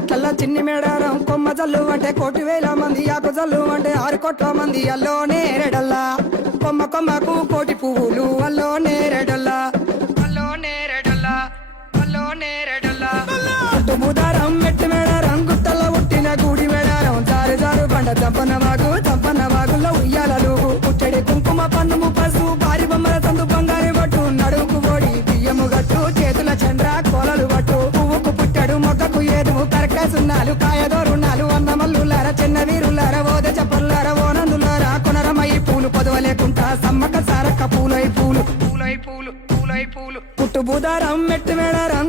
చెట్లల్లో చిన్ని మేడారం కొమ్మ జల్లు అంటే 1,000,000 మంది ఆకు జల్లు అంటే 6 కోట్ల మంది అల్లో నేరేడల్లా కొమ్మ కొమ్మకు 1,000,000 పువ్వులు అల్లో నేరేడల్లా అల్లో నేరేడల్లా అల్లో నేరేడల్లా పుట్టు బుధారం మెట్టి మేడారం గుట్టల్లో పుట్టిన గుడి మేడారం జారు జారు బండ చంపన్న వాగుల్లో ఉయ్యాలలు పుట్టడి కుంకుమ పన్నుము పసుపు భారీ బొమ్మల సందు బంగారు పట్టు నడుముకు ఓడి బియ్యము గట్టు చేతుల చంద్ర కోలలు పట్టు పువ్వుకు పుట్టడు మొక్కకు ఏదుము కరకాసున్నాలు కాయదోరున్నాలు అన్నమల్లులార చిన్న వీరులార ఓద చెప్పల్లార ఓనందులారా కొనరమై పూలు పొదవలేకుంటా సమ్మక సారక్క పూలై పూలు పుట్టు బుధారం మెట్టి మేడారం